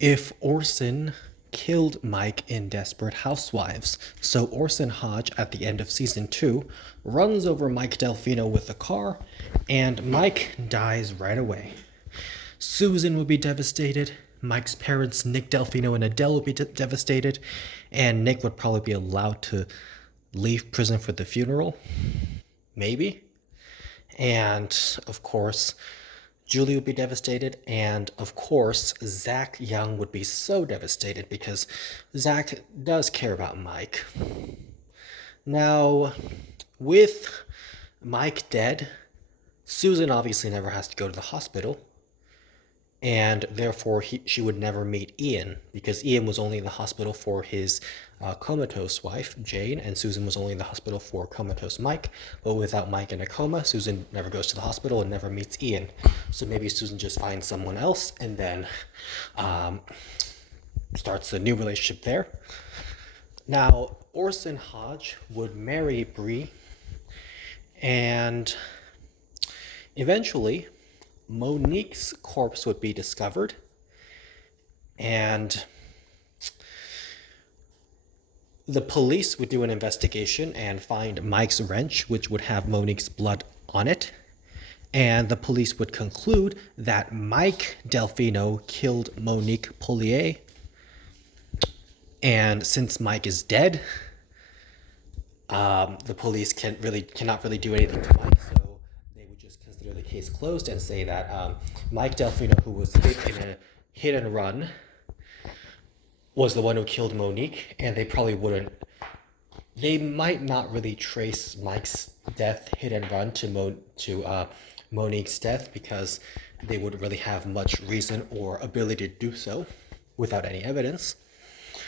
if Orson killed Mike in Desperate Housewives. So Orson Hodge, at the end of season 2, runs over Mike Delfino with a car, and Mike dies right away. Susan would be devastated. Mike's parents, Nick Delfino and Adele, would be devastated, and Nick would probably be allowed to leave prison for the funeral. Maybe. And, of course, Julie would be devastated, and of course, Zach Young would be so devastated because Zach does care about Mike. Now, with Mike dead, Susan obviously never has to go to the hospital, and therefore she would never meet Ian, because Ian was only in the hospital for his comatose wife, Jane, and Susan was only in the hospital for comatose Mike. But without Mike in a coma, Susan never goes to the hospital and never meets Ian. So maybe Susan just finds someone else and then starts a new relationship there. Now, Orson Hodge would marry Bree, and eventually Monique's corpse would be discovered, and the police would do an investigation and find Mike's wrench, which would have Monique's blood on it. And the police would conclude that Mike Delfino killed Monique Polier. And since Mike is dead, the police cannot really do anything to Mike, so they would just consider the case closed and say that Mike Delfino, who was hit in a hit and run, was the one who killed Monique, and they might not really trace Mike's death hit and run to Monique's death, because they wouldn't really have much reason or ability to do so without any evidence.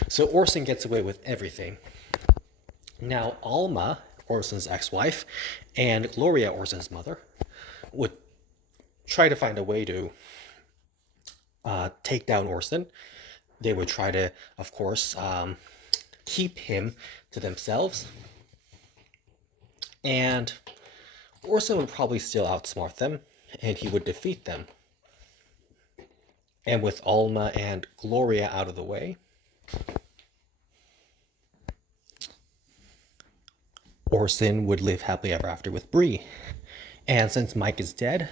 So Orson gets away with everything. Now, Alma, Orson's ex-wife, and Gloria, Orson's mother, would try to find a way to take down Orson. They would try to, of course, keep him to themselves. And Orson would probably still outsmart them, and he would defeat them. And with Alma and Gloria out of the way, Orson would live happily ever after with Bree. And since Mike is dead,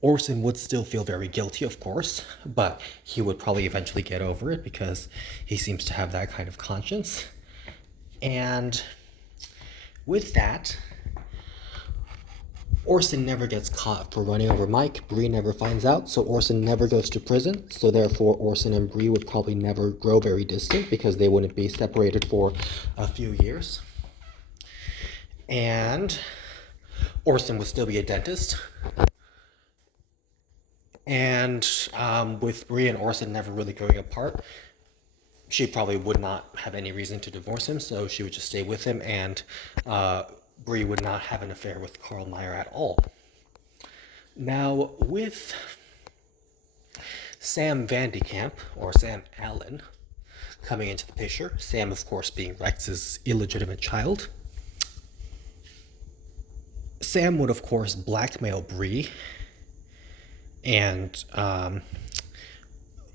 Orson would still feel very guilty, of course, but he would probably eventually get over it because he seems to have that kind of conscience. And with that, Orson never gets caught for running over Mike. Bree never finds out, so Orson never goes to prison. So therefore, Orson and Bree would probably never grow very distant because they wouldn't be separated for a few years. And Orson would still be a dentist. And with Bree and Orson never really going apart, she probably would not have any reason to divorce him, so she would just stay with him, and Bree would not have an affair with Carl Meyer at all. Now, with Sam Vandekamp, or Sam Allen, coming into the picture, Sam, of course, being Rex's illegitimate child, Sam would, of course, blackmail Bree, and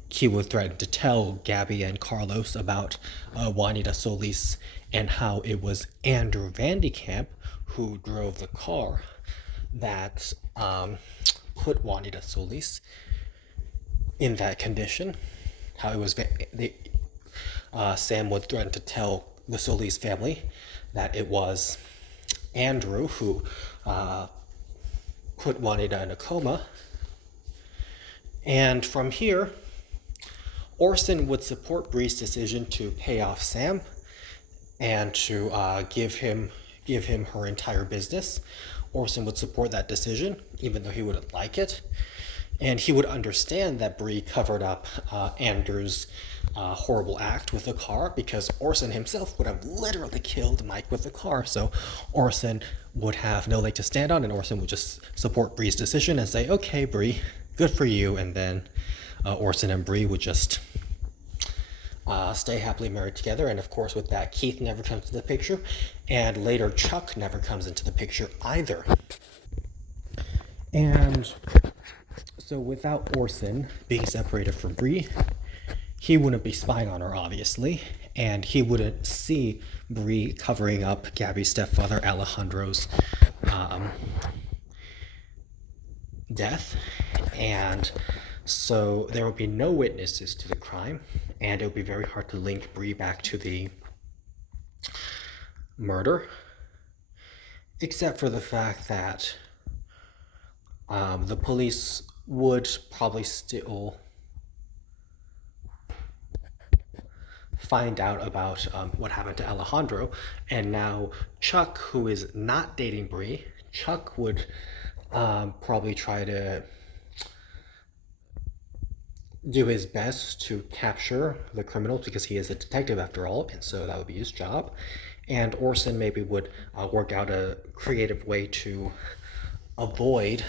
he would threaten to tell Gabby and Carlos about Juanita Solis, and how it was Andrew Vandekamp who drove the car that put Juanita Solis in that condition. How it was Sam would threaten to tell the Solis family that it was Andrew who put Juanita in a coma. And from here, Orson would support Bree's decision to pay off Sam and to give him her entire business. Orson would support that decision, even though he wouldn't like it. And he would understand that Bree covered up Andrew's horrible act with a car, because Orson himself would have literally killed Mike with a car. So Orson would have no leg to stand on, and Orson would just support Bree's decision and say, okay, Bree, good for you. And then Orson and Bree would just stay happily married together. And of course, with that, Keith never comes into the picture, and later Chuck never comes into the picture either. And So without Orson being separated from Bree, he wouldn't be spying on her, obviously, and he wouldn't see Bree covering up Gabby's stepfather Alejandro's um, death, and so there would be no witnesses to the crime, and it would be very hard to link Bree back to the murder, except for the fact that the police would probably still find out about what happened to Alejandro, and now Chuck, who is not dating Bree, Chuck would probably try to do his best to capture the criminals because he is a detective after all, and so that would be his job. And Orson maybe would work out a creative way to avoid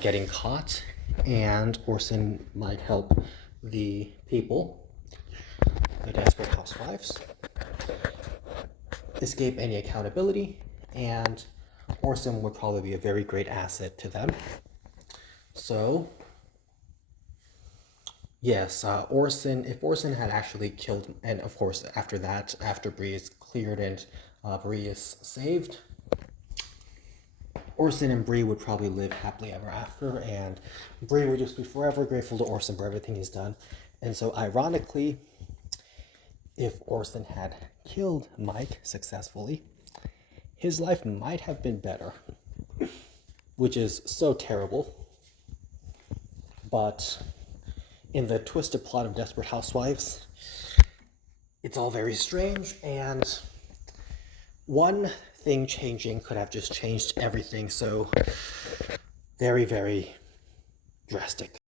getting caught, and Orson might help the people, the desperate housewives, escape any accountability, and Orson would probably be a very great asset to them. So, yes, Orson, if Orson had actually killed, and of course, after that, after Bree is cleared and Bree is saved, Orson and Bree would probably live happily ever after, and Bree would just be forever grateful to Orson for everything he's done. And so, ironically, if Orson had killed Mike successfully, his life might have been better, which is so terrible. But in the twisted plot of Desperate Housewives, it's all very strange, and one thing changing could have just changed everything, so very, very drastic.